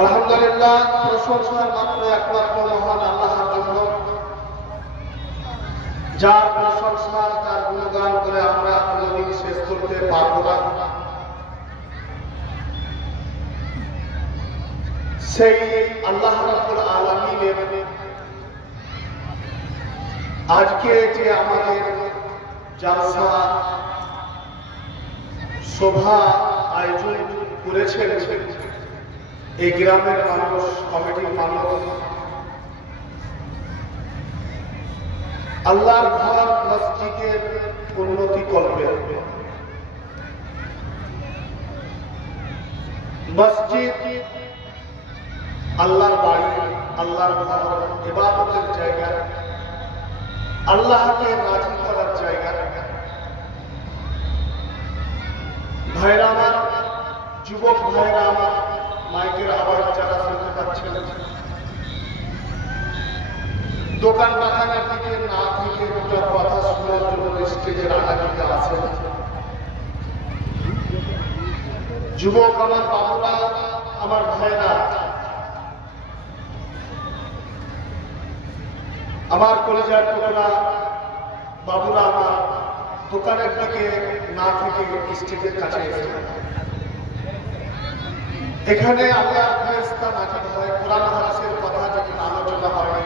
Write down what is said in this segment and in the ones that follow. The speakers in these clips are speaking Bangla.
আলহামদুলিল্লাহ, প্রশংসার মাত্র একমাত্র মহান আল্লাহর জন্য, যার প্রশংসা, যার গুণগান করে আমরা কোনদিন শেষ করতে পারবো না। সেই আল্লাহ রাব্বুল আলামিনের আজকে যে আমাদের জালসা সভা আয়োজন করেছেন এই গ্রামের মানুষ, কমিটির মানুষ, আল্লাহর ঘর মসজিদের উন্নতি করবে। মসজিদ আল্লাহর বাড়ি, আল্লাহর ঘর, ইবাদতের জায়গা, আল্লাহকে রাজি করার জায়গা। ভাইরা আমার, যুবক ভাইরা আমার, মাইকের আওয়াজ যারা শুনতে পাচ্ছেন, দোকান বাগানের দিকে না থেকে দুটো কথা শোনার জন্য স্টেজের আগাদিকে আছেন যুবক আমার বাবুরা, আমার ভাইরা, আমার কলেজার টুকরা বাবুরা আমার দোকানের দিকে না থেকে স্টেজের কাছে এসে এখানে আল্লাহর ফেরেশতা নাযিল হয়, কোরআন হাদিসের কথা যেখানে আলোচনা হয়,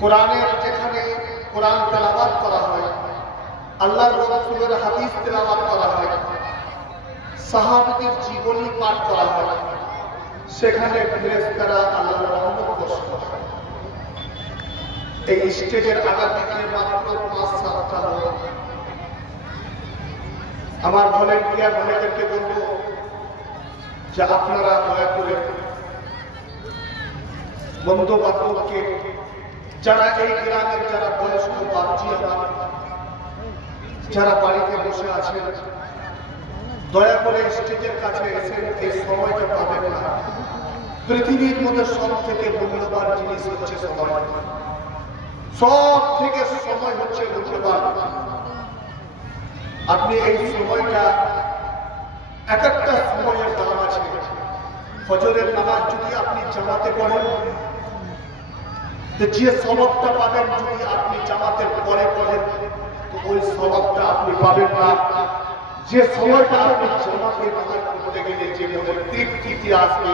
কোরআনের যেখানে কোরআন তেলাওয়াত করা হয়, আল্লাহর রাসূলের হাদিস তেলাওয়াত করা হয়, সাহাবীদের জীবনী পাঠ করা হয়, সেখানে ফেরেশতারা আল্লাহর রহমত বর্ষণ করে। এই স্টেজের আগাদিকে মাত্র ৫-৭টা লোক। আমার ভলেন্টিয়ার ভাইদেরকে বলবো যে আপনারা দয়া করে বন্ধু বান্ধবকে, যারা এই গ্রামের যারা বয়স্ক বাচ্চি আমার, যারা বাড়িতে বসে আছেন, দয়া করে স্টেজের কাছে এসে এই সময়টা পাবেন না। পৃথিবীর মধ্যে সব থেকে মূল্যবান জিনিস হচ্ছে সময়, সব থেকে সময় হচ্ছে মূল্যবান। আপনি এই সময়টা, এক একটা সময়ের দাম আছে। ফজরের নামাজ যদি আপনি জামাতে পড়েন, যে সওয়াবটা পাবেন, যদি আপনি জামাতের পরে পড়েন তো ওই সওয়াবটা আপনি পাবেন না। যে সময়টা আপনি জামাতে নামাজ পড়তে গেলে যে মনে তৃপ্তি আসবে,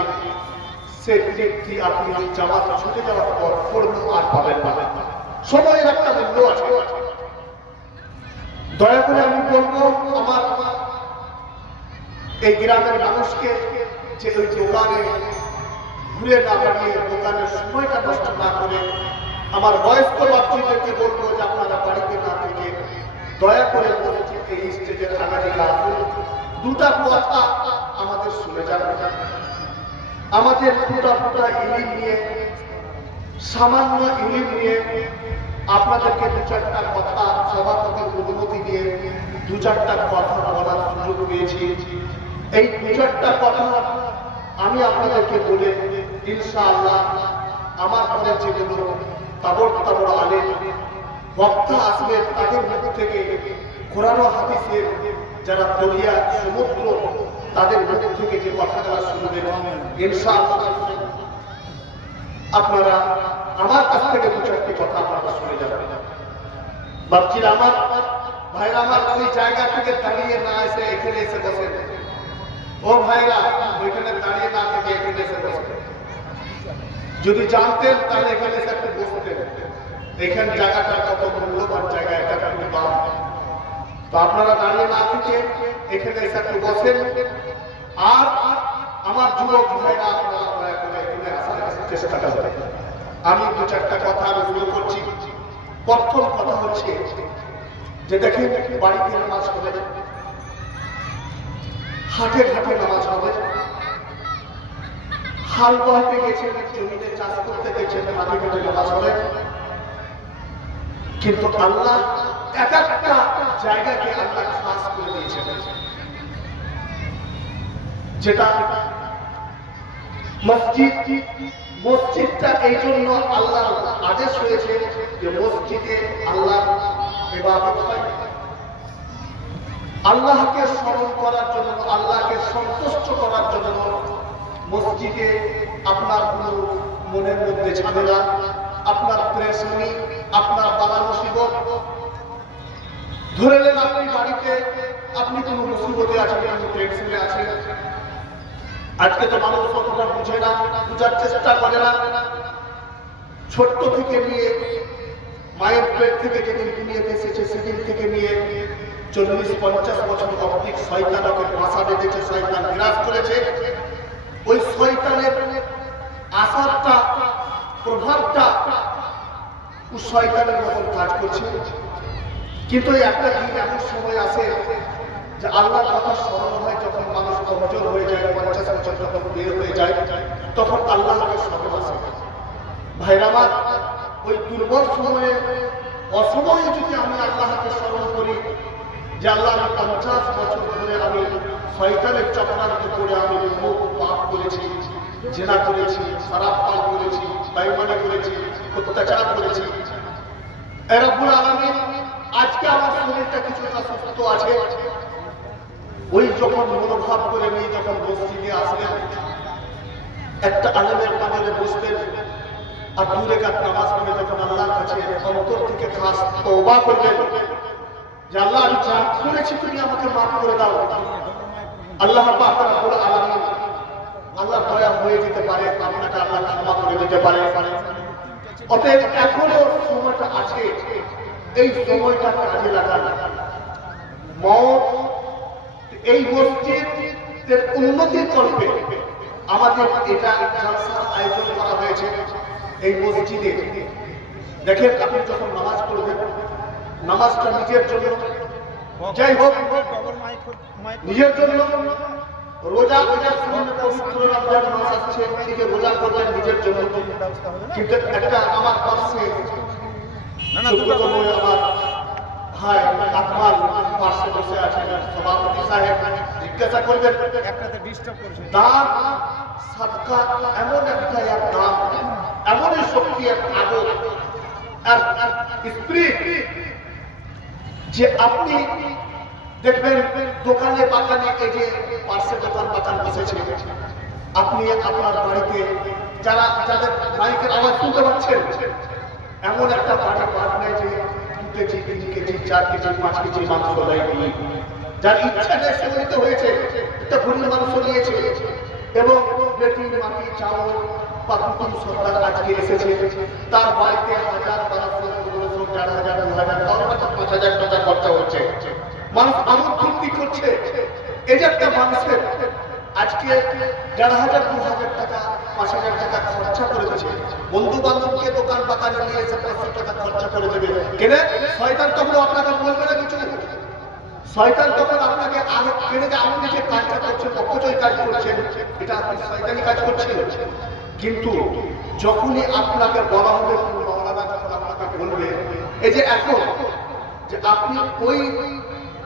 সে তৃপ্তি আপনি জামাত ছুটে যাওয়ার পর পড়লেও আর পাবেন না। সময়ের একটা মূল্য আছে। দয়া করে আমি বলবো আমার এই গ্রামের মানুষকে যে ওই দোকানে ঘুরে না বেরিয়ে, দোকানের সময়টা নষ্ট না করে, আমার বয়স্ক বাচ্চাদেরকে বলবো যে আপনারা বাড়িতে না থেকে দয়া করে বলেছে এই স্টেজের আগাদিকে আসুন। দুটা কথা আমাদের শুনে যাবে, আমাদের দুটা ইলিম নিয়ে, সামান্য ইলিম নিয়ে আপনাদেরকে দু চারটা কথা, সভাপতির অনুমতি দিয়ে দু চারটা কথা বলার সুযোগ পেয়েছি। এই দু চারটা কথা আমি আপনাদেরকে বলে ইনশাআল্লাহ আমার পরে যেগুলো তাবড় তাবড় আলেম বক্তা আসবে তাদের মুখ থেকে কোরআন ও হাদিসের যারা দরিয়া সমুদ্র, তাদের মুখ থেকে যে কথাগুলো শুনবেন ইনশাআল্লাহ আপনারা আমার কাছ থেকে দু চারটি কথা আপনারা শুনে যাবেন। বাচ্চিরা আমার, ভাইরা আমার, ওই জায়গা থেকে দাঁড়িয়ে না এসে এখানে এসে বসে। ও ভাইরা, ওইখানে দাঁড়িয়ে না থেকে এখানে এসে বসে। যদি জানতেন তাহলে এখানে এসে একটু বসতেন। এখানে জায়গাটা কত মূল্যবান জায়গা, এটা খুব দাম। তো আপনারা দাঁড়িয়ে না থেকে এখানে এসে একটু বসেন। আর আমার যুবক ভাইরা, আপনারা দয়া করে এখানে আসার চেষ্টাটা করেন। আমি দু চারটা কথা আমি শুরু করছি। প্রথম কথা হচ্ছে যে দেখেন, বাড়িতে নামাজ হবে, হাটে ঘাটে নামাজ হবে, হাল বহাতে গেছেন, জমিতে চাষ করতে গেছেন, মাঠে ঘাটে নামাজ হবে। কিন্তু আল্লাহ এক একটা জায়গাকে আল্লাহ খাস করে দিয়েছেন, যেটা মসজিদ। মসজিদটা এই জন্য আল্লাহর আদেশ হয়েছে যে মসজিদে আল্লাহ ইবাদত হয়, আল্লাহকে স্মরণ করার জন্য, আল্লাহকে সন্তুষ্ট করার জন্য মসজিদে আপনার কোনো মনের মধ্যে ঝামেলা, আপনার প্রেশানি, আপনার বালা মুসিবত, ধরে নেন আপনি বাড়িতে আপনি কোনো মুসিবতে আছেন, কোনো টেনশনে আছেন। আজকে তো মানুষ কতটা বুঝে না, বুঝার চেষ্টা করে না। ছোট্ট থেকে নিয়ে মায়ের পেট থেকে যেদিন দুনিয়াতে এসেছে সেদিন থেকে নিয়ে 40-50 বছর অবধি শয়তানকে বাসা বেঁধেছে, শয়তান বিরাজ করেছে। ওই শয়তানের আসারটা, প্রভাবটা ওই শয়তানের মতন কাজ করছে। কিন্তু একটা দিন এমন সময় আসে যে আল্লাহর কথা স্মরণ হয়, যখন মানুষ কমজোর হয়ে যায়, 50 বছর যখন বের হয়ে যায়, তখন আল্লাহকে স্মরণ আসে। ভাইরা আমার, ওই দুর্বল সময়ে অসময়ে যদি আমি আল্লাহকে স্মরণ করি যে আল্লাহ আমি 50 বছর ধরে আমি শয়তানের চক্রান্ত করে আমি বহু পাপ করেছি, জেনা করেছি, শরাব পান করেছি, বেঈমানি করেছি, অত্যাচার করেছি। এ রব্বুল আলামিন আজকে আমার শরীরটা কিছুটা সুস্থ আছে। ওই যখন মনোভাব করে নিয়ে যখন মসজিদে আসবেন, একটা আলেমের পাশে বসবেন আর 2 রাকাত নামাজ পড়ে যখন আল্লাহর কাছে অন্তর থেকে খাস তওবা করবেন যে আল্লাহ আমি যা করেছি তুমি আমাকে মাফ করে দাও, আল্লাহ পাক রব্বুল আলামিন আল্লাহ দয়া হয়ে যেতে পারে, আপনাকে আল্লাহ ক্ষমা করে দিতে পারে। অতএব এখনো সময়টা আছে, এই সময়টা কাজে লাগান। মওত এই মসজিদের উন্নতির কল্পে আমাদের এটা জলসার আয়োজন করা হয়েছে এই মসজিদে। দেখেন আপনি যখন নামাজ পড়বেন, নামাজটা নিজের জন্য, যাই হোক নিজের জন্য, রোজা পবিত্র রমজান মাস আসছে, এদিকে রোজা করবেন নিজের জন্য। কিন্তু একটা আমার পাশে আমার ভাই আকমাল পাশে বসে আছেন, সভাপতি সাহেব জিজ্ঞাসা করবেন দান সাদকা এমন একটা দান, এমন শক্তি, এক আদর আর স্পিরিট যে আপনি দেখবেন দোকানে বাগানে, এই যে পাশে দোকান বাগান বসেছে, আপনি আপনার বাড়িতে যাদের মাইকের আওয়াজ শুনতে পাচ্ছেন, এমন একটা বাড়ি পাট নেই যে 2 কেজি 3 কেজি 4 কেজি 5 কেজি মাংস দেয়নি। যার ইচ্ছা নেই সেবলিত হয়েছে, একটা গরুর মাংস নিয়েছে এবং বেটির মাটি চাউল বা কুটুম সরকার আজকে এসেছে, তার বাড়িতে 1000 1200 1500 4000 2000 5000 টাকা খরচা হচ্ছে। মানুষ আনন্দ ফুর্তি করছে। এই যে একটা মানুষের আজকে 1500 2000 টাকা 5000 টাকা খরচা করে দিচ্ছে, বন্ধু বান্ধবকে দোকান বাগানে নিয়ে এসে 500 টাকা খরচা করে দেবে। কেন? শয়তান তখন আপনাকে বলবে না কিছু, শয়তান তখন আপনাকে আগে কেনে যে আপনি যে কাজটা করছেন, অপচয় কাজ করছেন, এটা আপনি শয়তানি কাজ করছেন। কিন্তু যখনই আপনাকে বলা হবে, মাওলানা যখন আপনাকে বলবে এই যে এখন যে আপনি ওই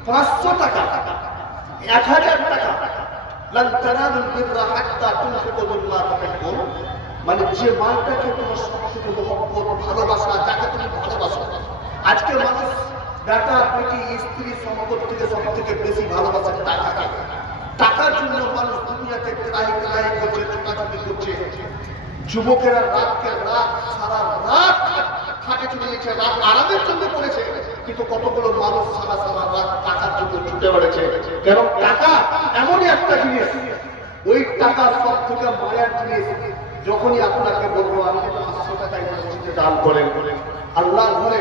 500 টাকা 1000 টাকা লান তানালুল বিররা হাত্তা তুনফিকু মিম্মা তুহিব্বুন, মানে যে মালটাকে তোমার সবথেকে মহব্বত ভালোবাসা, যাকে তুমি ভালোবাসো। আজকে মানুষ বেটা বেটি স্ত্রী সম্পদ থেকে সবথেকে বেশি ভালোবাসে টাকাকে। টাকার জন্য মানুষ দুনিয়াতে ত্রাহি ত্রাহি করছে, ছোটাছুটি করছে। যুবকেরা রাতকে রাত সারা রাত খাটে চলে গেছে, রাত আরামের জন্য করেছে, কিন্তু কতগুলো মানুষ সারা সারা রাত টাকার জন্য ছুটে বেড়েছে। কারণ টাকা এমনই একটা জিনিস, ওই টাকা সব থেকে মায়ার জিনিস। যখনই আপনাকে বলবো আপনি 500 টাকায় মসজিদে দান করেন, আল্লাহর ঘরে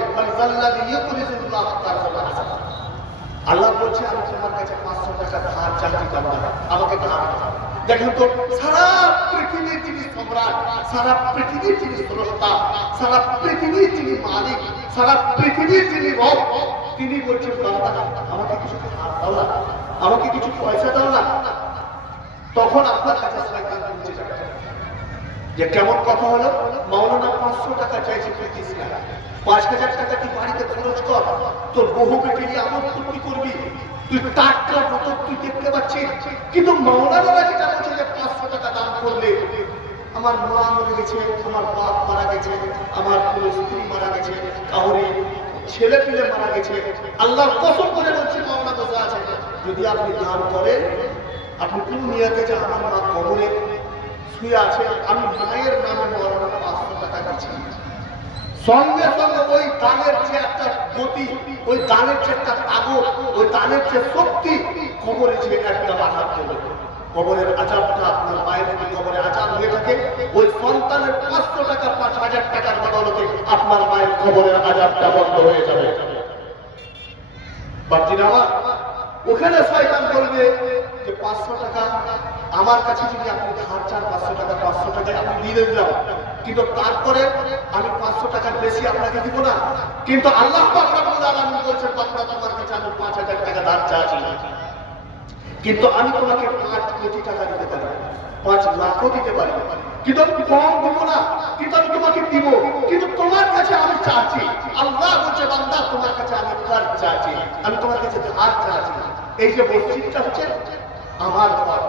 আল্লাহ বলছে আমি তোমার কাছে 500 টাকা ধার চাচ্ছি, আমাকে ধার। দেখেন তো, সারা পৃথিবীর যিনি সম্রাট, সারা পৃথিবীর যিনি স্রষ্টা, সারা পৃথিবীর যিনি মালিক, সারা পৃথিবীর যিনি রব, তিনি বলছেন আমাকে কিছু ধার দাও না, আমাকে কিছু পয়সা দাও না। তখন আপনার কাছে শয়তান পৌঁছে যাবে যে কেমন কথা হলো, মাওলানা 500 টাকা চাইছে, তুই দিস না, 5000 টাকা তুই বাড়িতে খরচ কর, তোর বহু বেটি নিয়ে আমল ফুর্তি করবি, তুই টাকা মতো তুই দেখতে পাচ্ছিস। কিন্তু মাওলানা যেটা বলছে যে 500 টাকা দান করলে, আমার মা মরে গেছে, আমার বাপ মারা গেছে, আমার কোনো স্ত্রী মারা গেছে, কাউরে ছেলে পিলে মারা গেছে, আল্লাহ কসম করে বলছে মাওলানা বসে আছে, যদি আপনি দান করেন, আপনি কোন নিয়তে যে আমার মা কবরে শুয়ে আছে, আমি মায়ের নামে মৌলানা 500 টাকা দিচ্ছি। সঙ্গে সঙ্গে ওই দানের যে একটা গতি, ওই দানের যে একটা তাগত, ওই দানের যে শক্তি, কবরে যে একটা আঘাত দেবে। কবরের আযাবটা আপনার মায়ের যদি কবরে আযাব হয়ে থাকে, ওই সন্তানের 500 টাকা 5000 টাকার বদলতে আপনার মায়ের কবরের আযাবটা বন্ধ হয়ে যাবে। বাপজিরা আমার, ওখানে শয়তান বলবে যে 500 টাকা আমার কাছে যদি আপনি ধার চান, 500 টাকা আপনি দিয়ে দিলাম, কিন্তু তারপরে আমি 500 টাকার বেশি আপনাকে দিব না। কিন্তু আল্লাহ পাক রব্বুল আলামিন বলছেন, বান্দা তোমার কাছে আমি 5000 টাকা ধার চাচ্ছি, কিন্তু আমি তোমাকে 5 কোটি টাকা দিতে পারি, 5 লাখও দিতে পারি, কিন্তু আমি কম দিব না, কিন্তু আমি তোমাকে দিব, কিন্তু তোমার কাছে আমি চাচ্ছি। আল্লাহ বলছে, বান্দা তোমার কাছে আমি ধার চাচ্ছি, আমি তোমার কাছে ধার চাচ্ছি। এই যে মসজিদটা হচ্ছে আমার ঘর,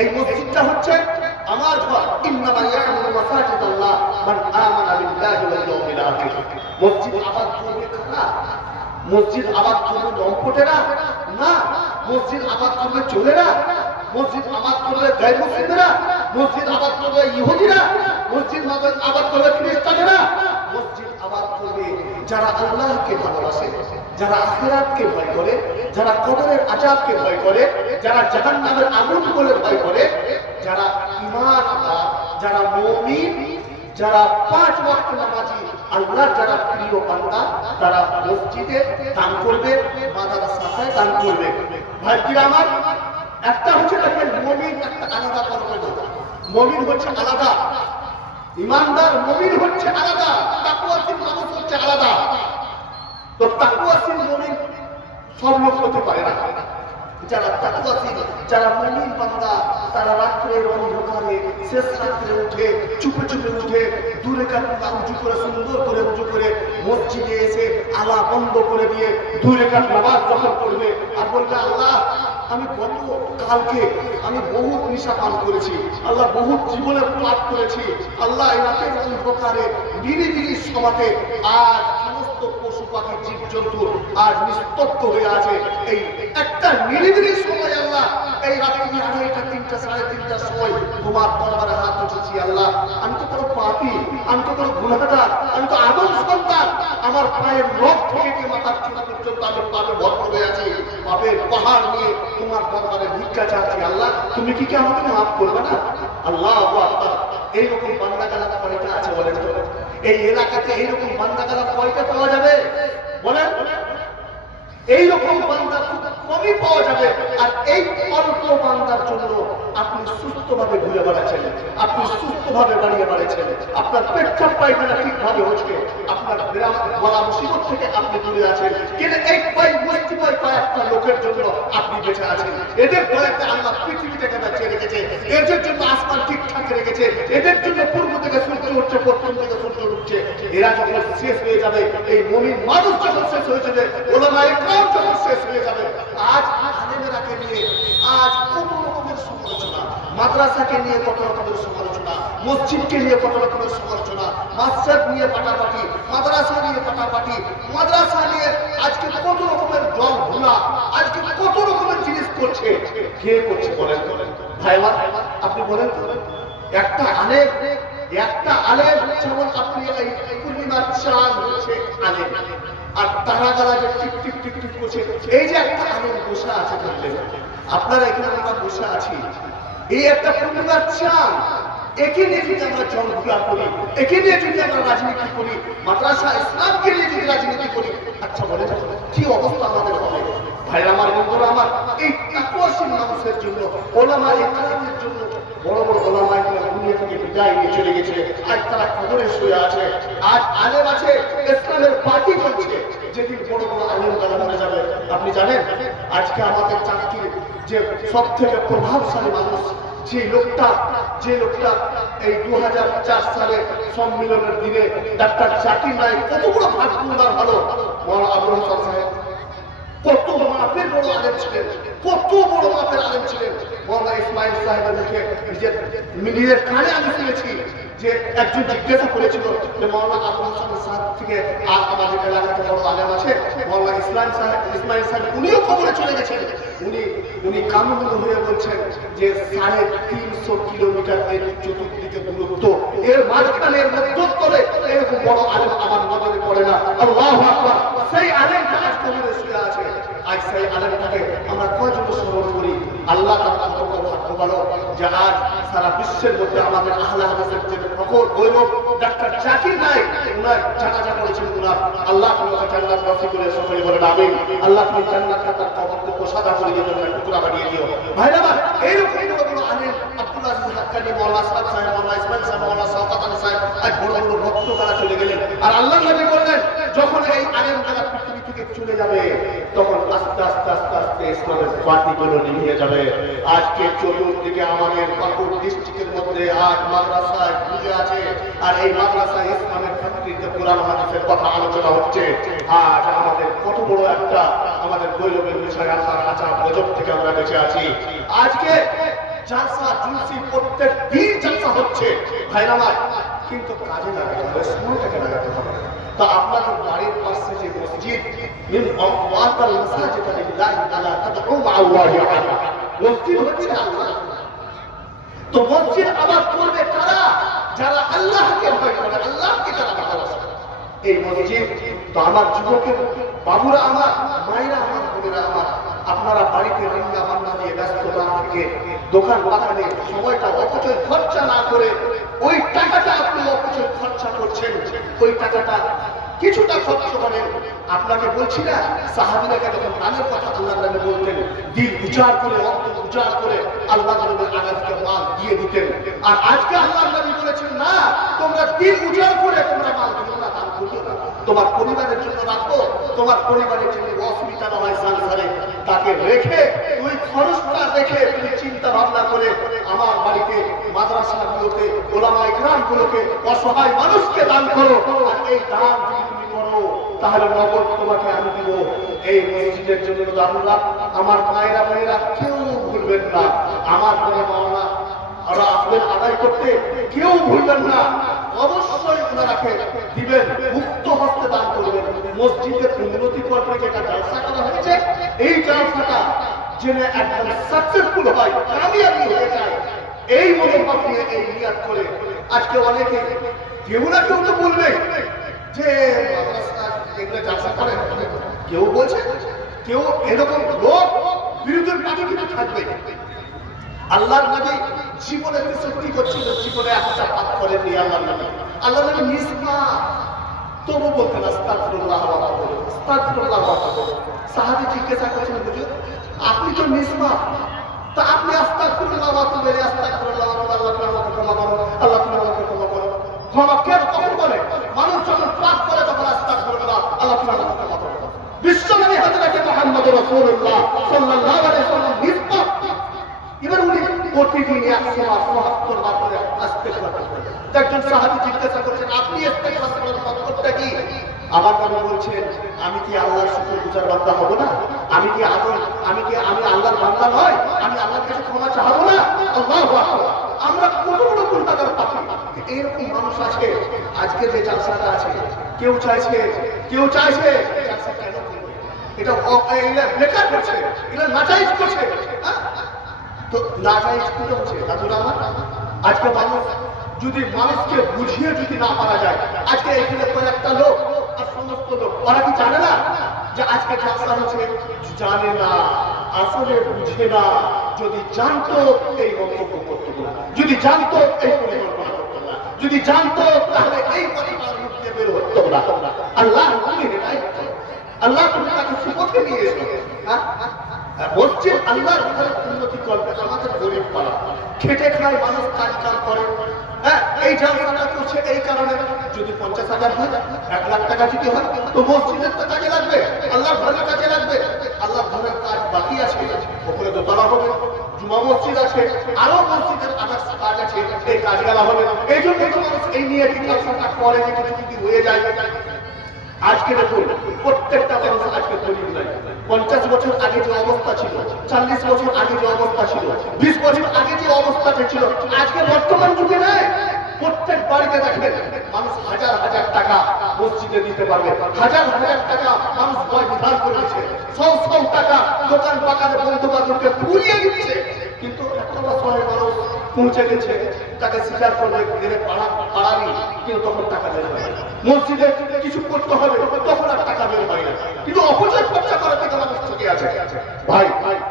এই মসজিদটা হচ্ছে আমার ঘর। ইন্নামা ইয়ামুরু মাসাজিদাল্লাহ মান আমানা বিল্লাহি ওয়াল ইয়াউমিল আখির। মসজিদ আবাদ করবে কারা? মসজিদ আবাদ করবে লম্পটেরা না, মসজিদ আবাদ করবে চোরেরা, মসজিদ আবাদ করবে গায়ে মুসলিমরা, মসজিদ আবাদ করবে ইহুদিরা, মসজিদ আবাদ করবে খ্রিস্টানেরা। মসজিদ আবাদ করবে যারা আল্লাহকে ভালোবাসে, যারা আখিরাতকে ভয় করে, যারা কবরের আযাবকে ভয় করে, যারা জাহান্নামের আগুন বলে ভয় করে, যারা ঈমানদার, যারা মুমিন, যারা 5 ওয়াক্ত নামাজি, আল্লাহর যারা প্রিয় বান্দা, তারা মসজিদে দান করবে, মাদ্রাসায় দান করবে। ভাইরা আমার, একটা হচ্ছে দেখেন মুমিন একটা আলাদা করবে না, মুমিন হচ্ছে আলাদা, ঈমানদার মুমিন হচ্ছে আলাদা, তাকওয়াশীল মানুষ হচ্ছে আলাদা। তো তাকওয়াশীল মুমিন সব লোক হতে পারে না। যারা তাকওয়াশীল, যারা মুমিন বান্দা, তারা রাত্রের অন্ধকারে শেষ রাত্রে উঠে চুপে চুপে উঠে দূরে কাটটা উঁচু করে সুন্দর করে উঁচু করে মসজিদে এসে আলা বন্ধ করে দিয়ে দূরে কাট নামাজ যখন পড়বে আর বলবে, আল্লাহ আমি গত কালকে আমি বহুত নিশা পান করেছি, আল্লাহ বহুত জীবনে পাপ করেছি, আল্লাহ এই রাতের অন্ধকারে নিরিবিলি সমাতে আজ সমস্ত পশু পাখি জীবজন্তু আজ নিস্তব্ধ হয়ে আছে। এই একটা নিরিবিলি সময় আল্লাহ, এই রাত্রি 2:30, 3টা, 3:30টার সময় তোমার দরবারে হাত উঠেছি। আল্লাহ আমি তো কোনো পাপী, আমি তো কোনো গুনাহগার, আমি তো আদম সন্তান, আমার পায়ের নখ থেকে মাথার চূড়া পর্যন্ত আমি পাপে ভরপুর হয়ে আছি, পাপের পাহাড় নিয়ে তোমার দরবারে ভিক্ষা চাচ্ছি। আল্লাহ তুমি কি আমাকে মাফ করবে না? আল্লাহু আকবার। এইরকম বান্দাগালা কয়টা আছে বলেন তো? এই এলাকাতে এইরকম বান্দাগালা কয়টা পাওয়া যাবে বলেন? এইরকম বান্দা খুব কমই পাওয়া যাবে। আর এই অল্প বান্দার জন্য আপনি সুস্থভাবে ঘুরে বেড়াচ্ছেন, আপনি সুস্থভাবে দাঁড়িয়ে বেড়াচ্ছেন, আপনার পেটখাপ পায়খানা ঠিকভাবে হচ্ছে, আপনার বলা মুসিবত থেকে আপনি দূরে আছেন, কিন্তু এই কয়েকটা লোকের জন্য আপনি বেঁচে আছেন। এদের দয়াতে আল্লাহ পৃথিবীটাকে বাঁচিয়ে রেখেছে, এদের জন্য আসমান ঠিকঠাক রেখেছে, এদের জন্য পূর্ব থেকে সূর্য উঠছে, পশ্চিম থেকে সূর্য উঠছে। এরা যখন শেষ হয়ে যাবে, এই মুমিন মানুষ যখন শেষ হয়ে যাবে, ওলামায়ে কেরাম যখন শেষ হয়ে যাবে, আজ আলেমেরাকে নিয়ে আজ কত রকমের সমালোচনা, মাদ্রাসাকে নিয়ে কত রকমের সমালোচনা, মসজিদকে নিয়ে কত রকমের সমালোচনা, মসজিদ নিয়ে পাটাপাটি, মাদ্রাসা নিয়ে পাটাপাটি, মাদ্রাসা নিয়ে আজকে কত রকমের জল ভুলা, আজকে কত রকমের জিনিস করছে। কে করছে বলেন ভাই আমার? আপনি বলেন একটা আলেম যেমন আপনি এই পূর্ণিমার চাঁদ হচ্ছে আলেম, আর তারা যারা যে টিক টিক টিক টিক করছে, এই যে একটা আলেম বসে আছে বললেন, আপনারা এখানে আমরা বসে আছি, এই একটা পূর্ণিমার চাঁদ, একে নিয়ে যদি আমরা জলঘোলা করি, একে নিয়ে যদি আমরা রাজনীতি করি, মাদ্রাসা ইসলামকে নিয়ে যদি রাজনীতি করি, আচ্ছা বলে কি অবস্থা আমাদের হবে? ভাইরা আমার, বন্ধুরা আমার, এই তাকওয়াশীল মানুষের জন্য, ওলামায়ে কেরামের জন্য বড় বড় ওলামায়ে কেরাম দুনিয়া থেকে বিদায় নিয়ে চলে গেছে, আজ তারা কবরে শুয়ে আছে। আজ আলেম আছে, ইসলামের পার্টি চলছে, যেদিন বড় বড় আলেম তারা মরে যাবে। আপনি জানেন আজকে আমাদের চাকরির যে সব থেকে প্রভাবশালী মানুষ, যে লোকটা এই 2004 সালে সম্মেলনের দিনে ডাক্তার জাকির নায়েক কত বড় ভাগ্যবান হলো, মৌলানা আবুল হাসান সাহেব কত মাপের বড় আলেম ছিলেন, কত বড় মাপের আলেম ছিলেন। মৌলানা ইসমাইল সাহেবের মুখে নিজের কানে আমি শুনেছি যে একজন জিজ্ঞাসা করেছিল যে মৌলানা আবুল হাসান সাহেব থেকে আমাদের এলাকাতে বড় আলেম আছে, মৌলানা ইসমাইল সাহেব উনিও খবরে চলে গেছেন। উনি কামরুল হয়ে বলছেন যে 350 কিলোমিটার এর চতুর্দিকে দূরত্ব, এর মাঝখানের মধ্যস্থলে এরকম বড় আলেম আমার নজরে পড়ে না। আল্লাহু আকবার। সেই আলেমটা আজ কবরে শুয়ে আছে। আজ সেই আলেমটাকে আমরা কয়জন স্মরণ করি? আল্লাহ তার কত বড় ভাগ্য ভালো যে আজ সারা বিশ্বের মধ্যে আমাদের আহলে হাদিসের যে ফখর গৌরব ডাক্তার জাকির নায়েক, উনার জানাজা করেছেন উনার। আল্লাহ তোমাকে জান্নাত নসিব করে সকলে বলেন আমিন। আল্লাহ তুমি জান্নাতটা তার কবরকে প্রসাদা করে দিও, টুকরা বানিয়ে দিও। ভাইরা আমার এইরকম বড় বড় আলেম আব্দুল আজিজ হাক্কানি, মৌলানা সাহেব সাহেব, মৌলানা ইসমাইল সাহেব, মৌলানা শওকত আলী সাহেব আজ বড় বড় রত্ন তারা চলে গেলেন। আর আল্লাহ নবী বললেন যখন এই আলেম তারা পৃথিবী থেকে চলে যাবে তখন আস্তে আস্তে আস্তে আস্তে ইসলামের বাতিগুলো নিভিয়ে যাবে। আজকে চতুর্দিকে আমাদের পাকুড় ডিস্ট্রিক্টের মধ্যে আজ মাদ্রাসায় খুলে আছে, আর এই মাদ্রাসায় ইসলামের ভিত্তিতে কোরআন হাদিসের কথা আলোচনা হচ্ছে। আজ আমাদের কত বড় একটা আমাদের গৌরবের বিষয়, আল্লাহর আযাব গজব থেকে আমরা বেঁচে আছি। আজকে জালসা জুলসি প্রত্যেক দিন জালসা হচ্ছে ভাইরা আমার, কিন্তু কাজে লাগাতে হবে, সময়টাকে লাগাতে হবে। তা আপনাদের বাড়ির পাশে যে মসজিদ, মিন আওয়াতাল মাসাজিদ লিল্লাহি তাআলা তাদউ মা আল্লাহি আহাদ, মসজিদ হচ্ছে আল্লাহ। তো মসজিদ আবাদ করবে কারা? যারা আল্লাহকে ভয় করে, আল্লাহকে যারা ভালোবাসে। এই মসজিদ তো আমার যুবকের বাবুরা, আমার মায়েরা, আমার বোনেরা আমার, আপনারা বাড়িতে রান্না বান্না দিয়ে ব্যস্ততা থেকে দোকান বাগানে সময়টা অপচয় খরচা না করে ওই টাকাটা আপনি অপচয় খরচা করছেন, ওই টাকাটা কিছুটা খরচ করেন। আপনাকে বলছি না সাহাবীরাকে যখন দানের কথা আল্লাহ নবী বলতেন, দিল উজাড় করে, অন্তর উজাড় করে আল্লাহ নবীর আগাজকে মাল দিয়ে দিতেন। আর আজকে আল্লাহ নবী বলেছেন না, তোমরা দিল উজাড় করে তোমরা মাল দিও না, দান করিও না, তোমার পরিবারের জন্য রাখো, তোমার পরিবারের জন্য অসুবিধা না হয় সংসারে, তাকে রেখে ওই খরচটা রেখে তুমি চিন্তা ভাবনা করে আমার বাড়িতে মাদ্রাসাগুলোতে ওলামা ইকরামগুলোকে অসহায় মানুষকে দান করো। আর এই দান যদি তুমি করো তাহলে নগদ তোমাকে আমি দিব। এই মসজিদের জন্য আল্লাহ আমার মায়েরা ভাইয়েরা কেউ ভুলবেন না, আমার মনে মাওনা ওরা আসবেন আদায় করতে, কেউ ভুলবেন না। অবশ্যই ওনারাকে দিবেন, মুক্ত হস্তে দান করবেন। মসজিদের উন্নতি করবে যেটা জালসা করা হয়েছে, এই জালসাটা যেন একদম সাকসেসফুল হয়, কামিয়াবি হয়ে যায়, এই মনোভাব নিয়ে এই নিয়াত করে আজকে অনেকে কেউ না কেউ তো বলবে যে মাদ্রাসা এগুলো জালসা করে, কেউ বলছে, কেউ এরকম লোক বিরোধীর পার্টি কিন্তু থাকবে। আল্লাহর নবী জীবনে 63 করছিল, জীবনে একটা পাপ করেননি আল্লাহর নবী। আল্লাহর নবী নিষ্পাপ, তবু বলতেন আস্তাগফিরুল্লাহ ওয়া আতুবু ইলাইহি, আস্তাগফিরুল্লাহ ওয়া আতুবু ইলাইহি। সাহাবী জিজ্ঞাসা করছেন, হুজুর আপনি তো নিষ্পাপ, তা আপনি আস্তাগফিরুল্লাহ ওয়া আতুবু ইলাইহি, আস্তাগফিরুল্লাহ ওয়া আতুবু ইলাইহি, আল্লাহ তুমি আমাকে ক্ষমা করো, আল্লাহ তুমি আমাকে ক্ষমা করো। ক্ষমা কেন কখন করে? মানুষ যখন পাপ করে তখন আস্তাগফিরুল্লাহ, আল্লাহ তুমি আমাকে ক্ষমা করো। বিশ্বনবী হযরত মুহাম্মদ রাসূলুল্লাহ সাল্লাল্লাহু আলাইহি ওয়াসাল্লাম নিষ্পাপ, এবার উনি প্রতিদিন 172 বার করে আস্তাগফিরুল্লাহ করেন। একজন সাহাবী জিজ্ঞাসা করছেন, আপনি ইস্তেগফার করার পদ্ধতিটা কি? আমার নবী বলছেন, আমি কি আল্লাহর শুকরগুজার বান্দা হব না? আমি কি আল্লাহর বান্দা নয়? আমি আল্লাহর কাছে ক্ষমা চাইবো না? আল্লাহু আকবার। আমরা কত বড় গুনাহগার পাপী। এরকম মানুষ আছে। আজকে যে জালসাটা আছে, কেউ চাইছে জালসা কেন করবে? এটা বেকার করছে, এটা নাজায়েজ করছে। তো নাজায়েজ কি হচ্ছে দাদুরা আমার? আজকে মানুষ যদি মানুষকে বুঝিয়ে যদি না পারা যায়, আজকে এখানে কয়েকটা লোক আর সমস্ত লোক ওরা কি জানে না যে আজকে জালসা হচ্ছে? জানে না, আসলে বুঝে না। যদি জানতো এই বক্তব্য করতো না, যদি জানতো এই পরিকল্পনা করতো না, যদি জানতো তাহলে এই পরিবার মুক্তি বের হতো না। আল্লাহ আল্লাহ তুমি তাকে সুপথে নিয়ে এসো। মসজিদ আল্লাহর ঘরে উন্নতি করবে। আমাদের গরিব পাড়া খেটে খায় মানুষ, কাজ কাম করে। এই জালসাটা করছে এই কারণে, যদি 50,000 হয়, 1 লাখ টাকা যদি হয়, তো মসজিদের তো কাজে লাগবে, আল্লাহর ঘরের কাজে লাগবে। আল্লাহর ঘরের কাজ বাকি আছে, ওপরে দোতলা হবে, জুমা মসজিদ আছে, আরো মসজিদের আদার্স কাজ আছে, এই কাজগুলো হবে। এই জন্য তো মানুষ এই নিয়ে জালসাটা করে যে কিছু যদি হয়ে যায়। আজকে দেখুন প্রত্যেকটা মানুষ আজকে গরিব নাই, 50 বছর আগে যে অবস্থা ছিল, 40 বছর আগে যে অবস্থা ছিল, 20 বছর আগে যে অবস্থাটা ছিল, আজকে বর্তমান যুগে নেই। প্রত্যেক বাড়িতে দেখবেন মানুষ হাজার হাজার টাকা মসজিদে দিতে পারবে, হাজার হাজার টাকা মানুষ ভয় বিধান করে দিচ্ছে, 100 টাকা দোকান পাকাতে বন্ধু বান্ধবকে পুড়িয়ে দিচ্ছে। কিন্তু একটা শহরে মানুষ পৌঁছে গেছে, তাকে স্বীকার করবে গেলে পাড়ানি, কিন্তু তখন টাকা বের হয় না। মসজিদে কিছু করতে হবে, তখন আর টাকা বের হয় না, কিন্তু অপচয় খরচা করা থেকে মানুষ ঠকে আছে। ভাই,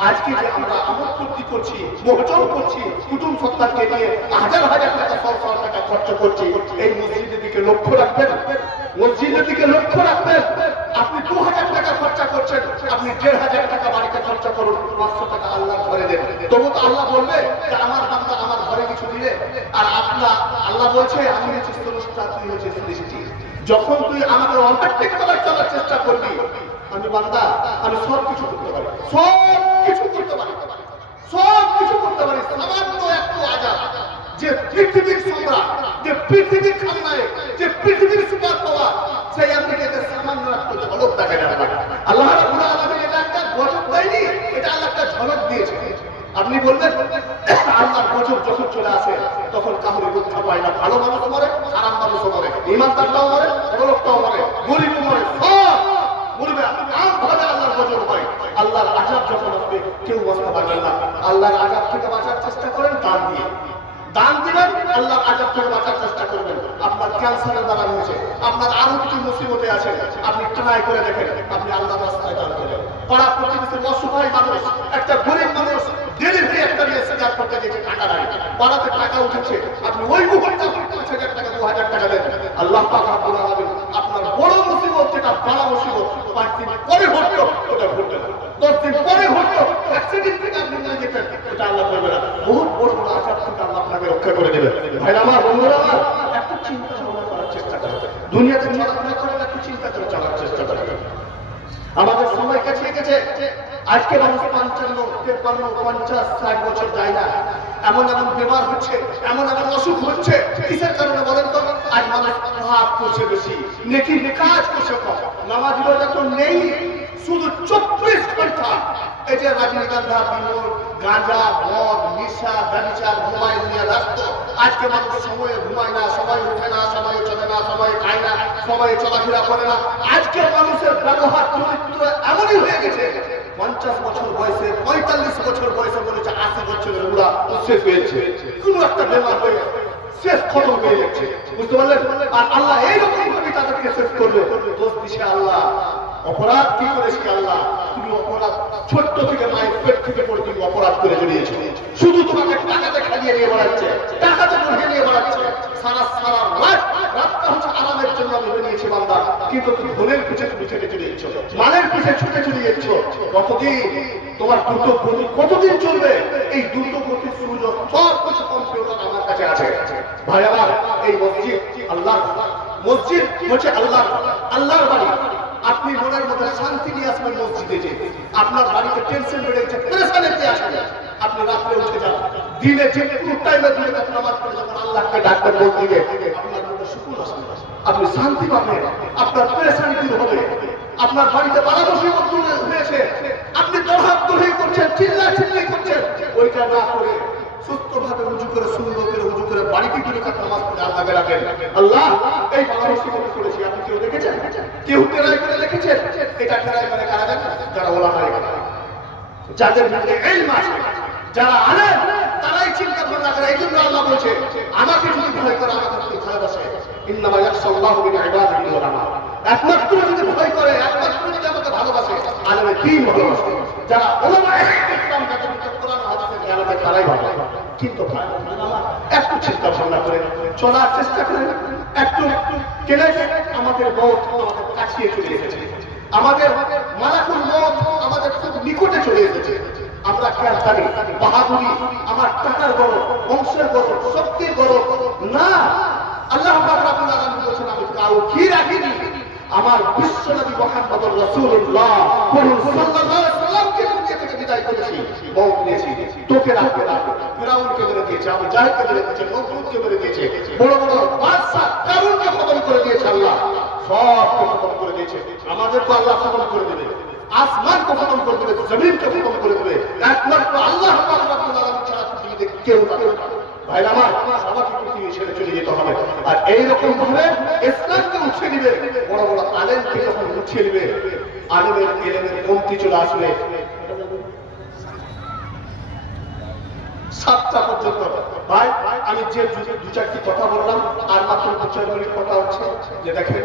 আজকে যে আমরা আমোদ ফুর্তি করছি, মহজম করছি, কুটুম সত্তারকে নিয়ে হাজার হাজার টাকা 100 টাকা খরচা করছি, এই মসজিদের দিকে লক্ষ্য রাখবেন, মসজিদের দিকে লক্ষ্য রাখবেন। আপনি 2000 টাকা খরচা করছেন, আপনি 1500 টাকা বাড়িতে খরচা করুন, 500 টাকা আল্লাহ ঘরে দেন। তবু তো আল্লাহ বলবে যে আমার বান্দা আমার ঘরে কিছু দিলে, আর আল্লাহ বলছে আমি হচ্ছে স্রষ্টা, তুই হচ্ছে সৃষ্টি। যখন তুই আমাকে ওভারটেক করার চলার চেষ্টা করবি, আমি বান্দা, আমি সব কিছু করতে পারি, সব কিছু করতে পারি, সব কিছু করতে পারি। সামান্য একটু আজাদ, যে পৃথিবীর সম্রাট, যে পৃথিবীর খালনায়ক, যে পৃথিবীর সুপার পাওয়ার, সেই আমেরিকাতে সামান্য একটু ঝলক দেখে না। আল্লাহ রাব্বুল আলামিন এটা একটা গজব দেয়নি, এটা আল্লাহ একটা ঝলক দিয়েছে। আপনি বলবেন আল্লাহর গজব যখন চলে আসে তখন কাউকে রক্ষা পায় না, ভালো মানুষ মরে, খারাপ মানুষও মরে, ইমানদারটাও মরে, বড়লোকটাও মরে, গরিবও মরে, সব মরবে। আমভাবে আল্লাহর গজব হয়। আল্লাহর আযাব যখন আসবে কেউ বাঁচতে পারবেন না। আল্লাহর আযাব থেকে বাঁচার চেষ্টা করেন দান দিয়ে, দান দিবেন, আল্লাহর আযাব থেকে বাঁচার চেষ্টা করবেন। আপনার ক্যান্সারের দ্বারা হয়েছে, আপনার আরো কিছু মুসিবতে আছে, আপনি ট্রাই করে দেখেন, আপনি আল্লাহর রাস্তায় দান করেন। পাড়া প্রতিবেশীর অসহায় মানুষ, একটা গরিব মানুষ ডেলিভারি একটা নিয়ে সিজার করতে গেছে, টাকা নাই, পাড়াতে টাকা উঠেছে, আপনি ওই মুহূর্তে 5,000 টাকা 2,000 টাকা দেন। আল্লাহ পাক রাব্বুল আলামিন আপনার বড় মুসিবত, যেটা বড় মুসিবত 5 দিন পরে ঘটলো ওটা ঘটবে না, 10 দিন পরে ঘটলো, অ্যাক্সিডেন্ট থেকে আপনি মরে যেতেন, এটা আল্লাহ করবে না। বহুত বড় বড় আযাব থেকে আল্লাহ আপনাকে রক্ষা করে দেবে। ভাই আমার, বন্ধুরা আমার, একটু চিন্তা ভাবনা করার চেষ্টা করুন, দুনিয়াতে চলাফেরা করেন, একটু চিন্তা করে চলার চেষ্টা করুন। আমাদের সময় কাছে গেছে, আজকে মানুষ 55, 53, 50, 60 বছর যায় না, এমন এমন বেমার হচ্ছে, এমন এমন অসুখ হচ্ছে। কিসের কারণে বলেন তো? আজ মানুষ পাপ করছে বেশি, নেকি কাজ করছে কম, নামাজ রোজা তো নেই, শুধু 24 ঘন্টা এই যে রজনীগন্ধা, বিনোদ, গাঁজা, মদ, নিশা, ব্যভিচার, মোবাইল নিয়ে ব্যস্ত। আজকে মানুষ সময়ে ঘুমায় না, সময় উঠে না, সময়ে চলে না, সময়ে খায় না, সময়ে চলাফেরা করে না। আজকে মানুষের ব্যবহার চরিত্র এমনই হয়ে গেছে, 50 বছর বয়সে, 45 বছর বয়সে বলেছে 80 বছরের বুড়া শেষ হয়েছে, কোন একটা বেমার হয়ে শেষ খতম হয়ে যাচ্ছে, বুঝতে পারলেন? আর আল্লাহ এইরকম ভাবে তাদেরকে শেষ করবে, দোষ দিছে আল্লাহ। অপরাধ কি করেছি আল্লাহ? তুমি অপরাধ ছোট্ট থেকে মায়ের পেট থেকে পড়ে তুমি অপরাধ করে জড়িয়েছো, শুধু তোমাকে টাকাতে খাইয়ে নিয়ে বেড়াচ্ছে, টাকাতে ঢুকে নিয়ে বেড়াচ্ছে, সারা রাতটা হচ্ছে আরামের জন্য আমি বেরিয়েছি বান্দা, কিন্তু তুমি ধনের পিছে তুমি ছুটে চড়িয়েছো, মালের পিছে ছুটে চড়িয়েছ। কতদিন তোমার দ্রুত গতি কতদিন চলবে? এই দ্রুত গতির সুযোগ সব কিছু কম্পিউটার আমার কাছে আছে। ভাই আমার, এই মসজিদ আল্লাহ, মসজিদ হচ্ছে আল্লাহর বাড়ি। আপনি মনের মধ্যে শান্তি নিয়ে আসবেন মসজিদে, যে আপনার বাড়িতে টেনশন বেড়ে গেছে, পেরেশানিতে আছেন, আপনি রাত্রে উঠে যান, দিনে যে কোনো টাইমে দিলে যখন নামাজ পড়ে যখন আল্লাহকে ডাকবেন মসজিদে, আপনার মধ্যে সুকুন আসবে, আপনি শান্তি পাবেন, আপনার পেরেশানি দূর হবে। আপনার বাড়িতে বাধা মুসিবত দূর হয়েছে, আপনি দরহাদুরি করছেন, চিল্লাচিল্লি করছেন, ওইটা না করে সুস্থভাবে উজু করে, সুন্দর করে উজু করে বাড়িতে গিয়ে নামাজ পড়ে আল্লাহকে ডাকেন। আল্লাহ, এই বাধা মুসিবত করেছি, আপনি কেউ দেখেছেন? কেউ টেরাই করে লিখেছেন? এটা টেরাই করে কারা জানেন? যারা ওলামা, যাদের মধ্যে ইলম আছে, যারা আলেম, তারাই চিন্তা ভাবনা করে। এই জন্য আল্লাহ বলছে, আমাকে যদি ভয় করে, আমাকে যদি ভালোবাসে, ইন্নামা ইয়াখশাল্লাহু মিন ইবাদিহিল উলামা, একমাত্র যদি ভয় করে, একমাত্র যদি আমাকে ভালোবাসে, আলেমে দ্বীন ভালোবাসে, যারা উলামায়ে ইসলাম, যাদের কোরআন হাদিসের জ্ঞান আছে, তারাই ভালোবাসে। কিন্তু ভাই আমার, একটু চিন্তা ভাবনা করে চলার চেষ্টা করেন। একটু কেনে আমাদের মওত আমাদের কাছে চলে এসেছে, আমাদের মালাকুল মওত আমাদের খুব নিকটে চলে এসেছে। আমরা কেন জানি বাহাদুরি, আমার টাকার বড়, বংশের বড়, শক্তির বড় না। আল্লাহ পাক রাব্বুল আলামিন বলেছেন, আমি কাউকে রাখিনি, আমার বিশ্বনবী মুহাম্মদুর রাসূলুল্লাহ সাল্লাল্লাহু আলাইহি ওয়াসাল্লামকে দুনিয়া থেকে বিদায় করেছি, মওত নিয়েছি। তোকে রাখবে না, ফিরাউনকে মেরে দিয়েছে, আবু জাহেলকে মেরে দিয়েছে, নমরুদকে মেরে দিয়েছে, বড় বড় বাদশা কারুনকে খতম করে দিয়েছে আল্লাহ, সবকে খতম করে দিয়েছে। আমাদেরকে আল্লাহ খতম করে দেবে। आसमान को खत्म कर देवे, जमीन को खत्म कर देवे, एकमात्र আল্লাহ পাক রব্বুল আলামিন ছাড়া পৃথিবীতে কেউ থাকে না। ভাইরা আমার, সবাইকে পৃথিবী ছেড়ে চলে যেতে হবে। আর এইরকম ভাবে ইসলামকে উঠিয়ে দিবে, বড় বড় আলেমকে যখন উঠিয়ে দিবে, আলেমের ইলমের কমতি চলে আসবে। 7টা পর্যন্ত ভাই আমি যে দু চারটি কথা বললাম, আর মাত্র 2-4 মিনিট কথা হচ্ছে যে দেখেন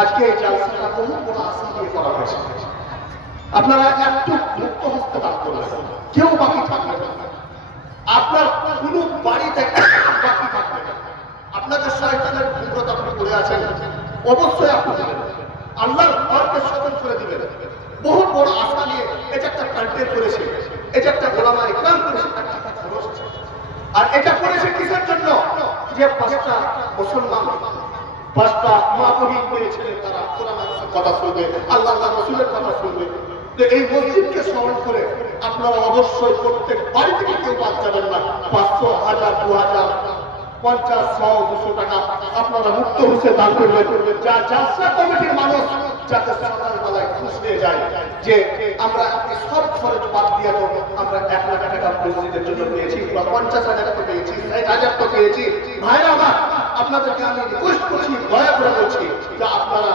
আজকে এই জালসাটা বহু বড় আশা দিয়ে করা হয়েছে। আপনারা একটু মুক্ত হস্তে দান করবেন, কেউ বাকি থাকবে না, আপনার কোনো বাড়িতে বাকি থাকবে না। আপনাদের শয়তানের ভূমিকত আপনি করে আছেন, অবশ্যই আপনি দেবেন, আল্লাহর ঘরকে সচল করে দিবেন। বহু বড় আশা নিয়ে এটা একটা কন্টেন্ট করেছে, এটা একটা গোলামা ইকরাম করেছে, একটা টাকা খরচ, আর এটা করেছে কিসের জন্য? যে 5টা মুসলমান, 5টা মা বহিন পেয়েছিলেন, তারা কোরআনের কথা শুনবে, আল্লাহ রাসূলের কথা শুনবে। এই মসজিদকে স্মরণ করে আপনারা অবশ্যই প্রত্যেক বাড়ি থেকে কেউ বাদ যাবেন না। 500, 1000, 2000, 50, 100, 200 টাকা আপনারা মুক্ত হুসে দান করবেন। যা জালসা কমিটির মানুষ যাতে সকালবেলায় খুশ হয়ে যায় যে আমরা সব খরচ বাদ দিয়ে আমরা 1 লাখ টাকা মসজিদের জন্য পেয়েছি, বা 50,000 টাকা পেয়েছি, 60,000 টাকা পেয়েছি। ভাইরা আমার, আপনাদেরকে আমি রিকোয়েস্ট করছি, দয়া করে বলছি যে আপনারা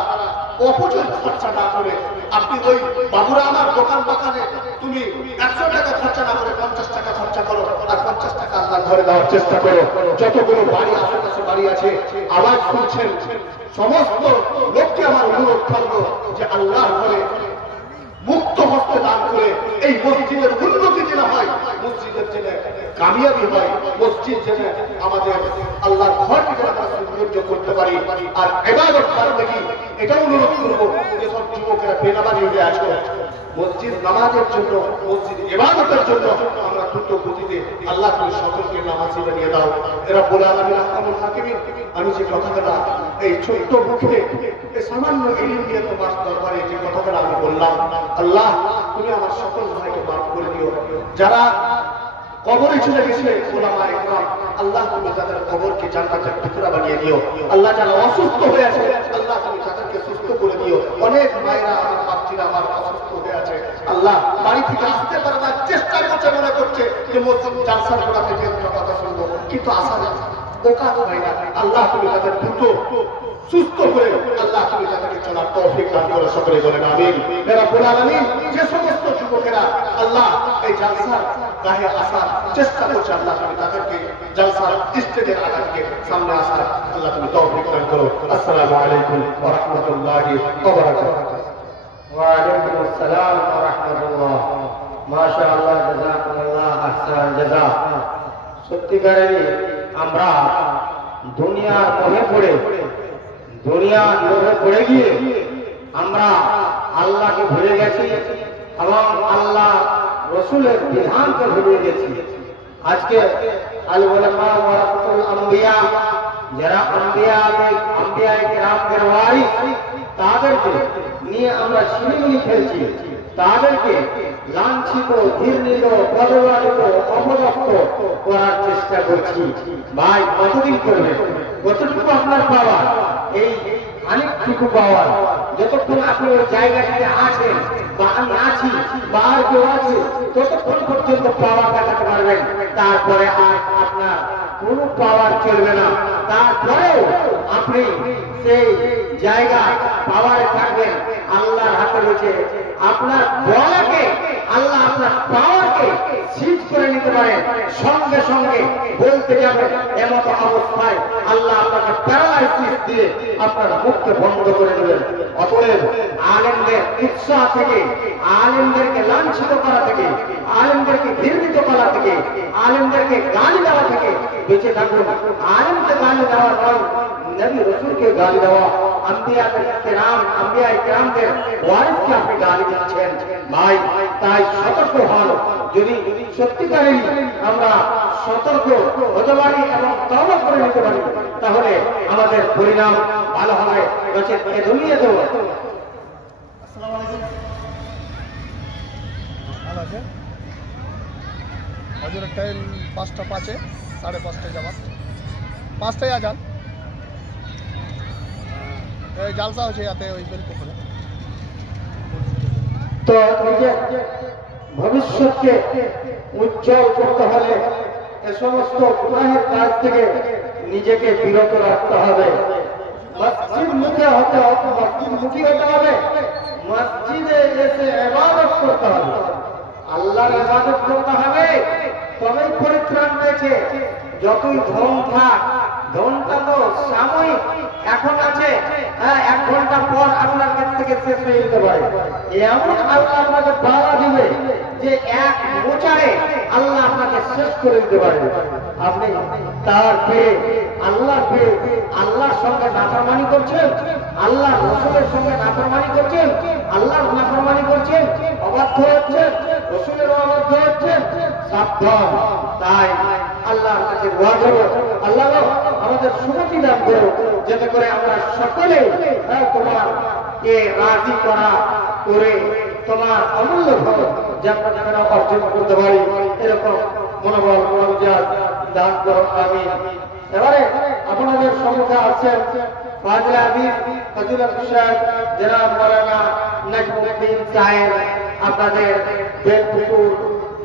অপচয় খরচা না করে, আপনি ওই বাবুরা আমার দোকানে তুমি 100 টাকা খরচা না করে 50 টাকা খরচা করো, আর 50 টাকা আল্লাহর ঘরে দেওয়ার চেষ্টা করো। যতগুলো বাড়ি আশেপাশে বাড়ি আছে আওয়াজ শুনছেন, সমস্ত লোককে আমার অনুরোধ করবো যে আল্লাহর ঘরে মুক্ত হস্তে দান করে এই মসজিদের উন্নতি যেন হয়, মসজিদের যেন কামিয়াবি হয়, মসজিদ যেন আমাদের আল্লাহর ঘরকে যেন আমরা সৌন্দর্য করতে পারি। আর ইবাদত বান্দেগী এটাও অনুরোধ করবো যে সব যুবকেরা বেনামাজি হয়ে আছো, মসজিদ নামাজের জন্য, মসজিদ ইবাদতের জন্য আমরা দ্রুত গতিতে আল্লাহ তুমি সকলকে নামাজি বানিয়ে দাও। এরা বলে আলামিন আহকামুল হাকিমিন, আমি যে কথাটা এই ছোট্ট মুখে এই সামান্য ইলম দিয়ে তোমার দরবারে যে কথাটা আমি বললাম, আল্লাহ তুমি আমার সকল ভাইকে মাফ করে দিও। যারা কবরে চলে গেছে ওলামা ইকরাম, আল্লাহ তুমি তাদের কবরকে জান্নাতের টুকরা বানিয়ে দিও। আল্লাহ যারা অসুস্থ হয়ে আছে, আল্লাহ তুমি তাদেরকে সুস্থ করে দিও। অনেক মায়েরা আমার বাচ্চারা আমার অসুস্থ হয়ে আছে, আল্লাহ বাড়ি থেকে আসতে পারে না, চেষ্টা করছে, মনে করছে যে মসজিদ জালসার গোড়াতে যে কথা শুনবো, কিন্তু আসা যায় বোকা তো হয় না। আল্লাহ তুমি তাদের দ্রুত সুস্থ করে আল্লাহ তুমি তাদেরকে চলার তৌফিক দান করো, সকলে বলেন আমিন। এরা রব্বুল আলামিন যে সমস্ত যুবকেরা আল্লাহ এই জালসার গায়ে আসার চেষ্টা করছে, আল্লাহ তুমি তাদেরকে জালসার স্টেজের আগাকে সামনে আসার আল্লাহ তুমি তৌফিক দান করো। আসসালামু আলাইকুম ওয়া রাহমাতুল্লাহি ওয়া বারাকাতুহু। ওয়া আলাইকুম আসসালাম ওয়া রাহমাতুল্লাহ। মাশাআল্লাহ, জাযাকুমুল্লাহ আহসান জাযা। সত্যিকারেরই আমরা দুনিয়ার মোহে পড়ে গিয়ে আমরা আল্লাহকে ভুলে গেছি এবং আল্লাহ রসুলের বিধানকে ভুলে গেছি। আজকে আল উলামা ওয়ারাসাতুল আম্বিয়া, যারা আম্বিয়া কিরামের ওয়ারিস, তাদেরকে নিয়ে আমরা ছিনিমিনি খেলছি, তাদেরকে লাঞ্ছিত, ঘৃণিত, পদদলিত, অপদস্থ করার চেষ্টা করছি। ভাই কতদিন করবে? কতটুকু আপনার পাওয়ার? এই অনেকটুকু পাওয়ার। যতক্ষণ আপনি ওই জায়গাটিতে আছেন বা আমি আছি বা আর কেউ আছে, ততক্ষণ পর্যন্ত পাওয়ার দেখাতে পারবেন। তারপরে আর আপনার কোনো পাওয়ার চলবে না। তারপরেও আপনি সেই জায়গা পাওয়ারে থাকবেন, আল্লাহর হাতে রয়েছে। আপনার বলকে আল্লাহ আপনার পাওয়ারকে সিজ করে নিতে পারেন, সঙ্গে সঙ্গে বলতে যাবেন, এমত অবস্থায় আল্লাহ আপনাকে প্যারালাইসিস দিয়ে আপনার মুখকে বন্ধ করে দেবেন। অতএব আলেমদের উৎসাহ থেকে, আলেমদেরকে লাঞ্ছিত করা থেকে, আলেমদেরকে ঘৃণিত করা থেকে, আলেমদেরকে গালি দেওয়া থেকে বেঁচে থাকুন। আলেমকে গালি দেওয়া নয়, নবী রসুলকে গালি দেওয়া, আম্বিয়া কিরামদের ওয়ারিসকে আপনি গালি দিচ্ছেন। ভাই তাই সতর্ক হন। যদি সত্যিকারেই আমরা সতর্ক হতে পারি এবং তওবা করে নিতে পারি, তাহলে আমাদের পরিণাম ভালো হবে। এ দুনিয়াতেও। আসসালামু আলাইকুম, ভালো আছেন? হজরের টাইম 5:05, 5:30 যাওয়ার, 5টায় আজান। এই জালসা হচ্ছে ইয়াতে ওই বেলপুকুরে। তো নিজের ভবিষ্যৎকে উজ্জ্বল করতে হলে এ সমস্ত গুনাহের কাজ থেকে নিজেকে বিরত রাখতে হবে। মসজিদ মুখে হতে হবে, মসজিদ মুখী হতে হবে, মসজিদে এসে ইবাদত করতে হবে, আল্লাহর ইবাদত করতে হবে। তবেই পরিত্রাণ পেয়েছে। যতই ধন থাক, ধনটা তো সাময়িক, এখন আছে, 1 ঘন্টা পর আপনার কাছ থেকে শেষ হয়ে যেতে পারে। এমন আল্লাহ আপনাকে বাধা দিবে যে এক মোচারে আল্লাহ আপনাকে শেষ করে দিতে পারে। আপনি তার পেয়ে আল্লাহর পেয়ে আল্লাহর সঙ্গে নাফরমানি করছেন, আল্লাহ রসুলের সঙ্গে নাফরমানি করছেন, আল্লাহর নাফরমানি করছেন, অবাধ্য হচ্ছেন, রসুলের অবাধ্য হচ্ছেন, সাবধান। তাই আল্লাহর কাছে দোয়া করব, আল্লাহ আমাদের সুমতি দান করো, যাতে করে আমরা সকলে তোমার কে রাজি করা করে তোমার অমূল্য ফল যেন অর্জন করতে পারি, এরকম মনোবল মনোজাত দান করো। আমিন। এবারে আপনাদের সম্মুখে আছেন ফাজিল আমির ফজিলত সাহেব জনাব মাওলানা নাজমুদ্দিন সাহেব, আপনাদের বেলপুকুর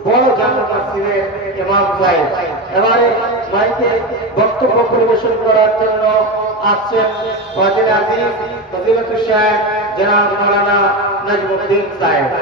বড় জামে মসজিদের ইমাম সাহেব। এবারে মাইকে বক্তব্য পরিবেশন করার জন্য আসছেন ফাজিল আমির ফজিলত সাহেব জনাব মাওলানা নাজমুদ্দিন সাহেব।